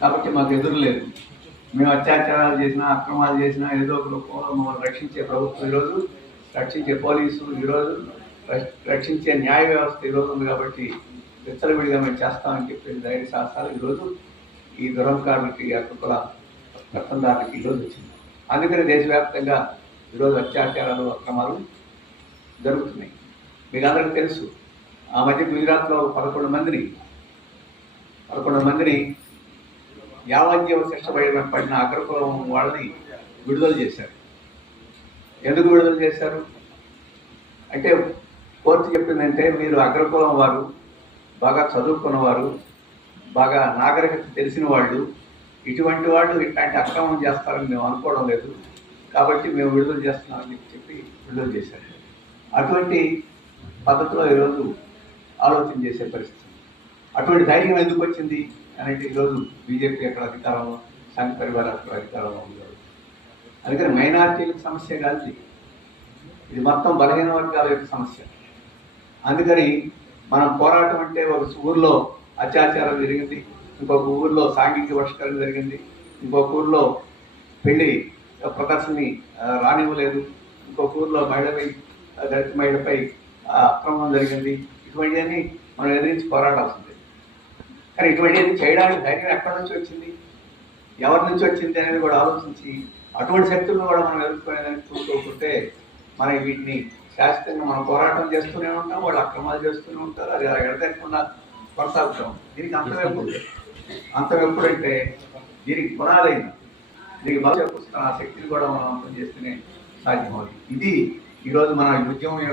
కాబట్టి మాకు ఎదురు లేదు. మేము అత్యాచారాలు చేసినా అక్రమాలు చేసినా ఏదో ఒక రూపంలో మమ్మల్ని రక్షించే ప్రభుత్వం ఈరోజు రక్షించే పోలీసు ఈరోజు రక్షించే న్యాయ వ్యవస్థ ఈరోజు ఉంది కాబట్టి విచ్చలవిడిగా మేము చేస్తామని చెప్పిన ధైర్య శాస్త్రాలు ఈరోజు ఈ దురంకారులకి అక్కుల రక్తందారులకి ఈరోజు వచ్చింది. అందుకని దేశవ్యాప్తంగా ఈరోజు అత్యాచారాలు అక్రమాలు జరుగుతున్నాయి. మీకు అందరికీ తెలుసు ఆ మధ్య గుజరాత్లో పదకొండు మందిని పదకొండు మందిని యావజ్జీవ శిక్ష పడిన పడిన అగ్రకులం వాళ్ళని విడుదల చేశారు. ఎందుకు విడుదల చేశారు? అంటే కోర్టు చెప్పిందంటే మీరు అగ్రకులం వారు బాగా చదువుకున్నవారు బాగా నాగరికత తెలిసిన వాళ్ళు ఇటువంటి వాళ్ళు ఇట్లాంటి అక్రమం చేస్తారని మేము అనుకోవడం లేదు. కాబట్టి మేము విడుదల చేస్తున్నామని చెప్పి విడుదల చేశారు. అటువంటి పద్ధతిలో ఈరోజు ఆలోచన చేసే పరిస్థితి. అటువంటి ధైర్యం ఎందుకు వచ్చింది? అనేది ఈరోజు బీజేపీ ఎక్కడ అధికారంలో సంఘ పరివార అక్కడ అధికారంలో ఉండదు అందుకని మైనార్టీలకు సమస్య కాదు ఇది. మొత్తం బలహీన వర్గాల యొక్క సమస్య. అందుకని మనం పోరాటం అంటే ఒక ఊర్లో అత్యాచారం జరిగింది ఇంకొక ఊర్లో సాంఘిక పరిష్కారం జరిగింది ఇంకొక ఊర్లో పెళ్ళి ప్రదర్శనని రానివ్వలేదు ఇంకొక ఊర్లో మహిళపై దళిత మహిళపై అక్రమం జరిగింది. ఇటువంటివన్నీ మనం ఎదిరించి పోరాడాల్సిందే. కానీ ఇటువంటిది చేయడానికి ధైర్యం ఎక్కడి నుంచి వచ్చింది? ఎవరి నుంచి వచ్చింది అనేది కూడా ఆలోచించి అటువంటి శక్తులను కూడా మనం ఎదుర్కొనేదానికి చూసుకోకుంటే మనం వీటిని శాశ్వతంగా మనం పోరాటం చేస్తూనే ఉంటాం వాళ్ళు అక్రమాలు చేస్తూనే ఉంటారు అది అలా ఎడతెక్కకుండా కొనసాగుతాం. దీనికి అంతం ఎప్పుడు అంతం ఎప్పుడంటే దీనికి పునాదైన దీనికి బలం చేకూరుస్తున్న ఆ శక్తిని కూడా మనం అంతం చేస్తేనే సాధ్యమవుతుంది. ఇది ఈరోజు మన ఉద్యమం యొక్క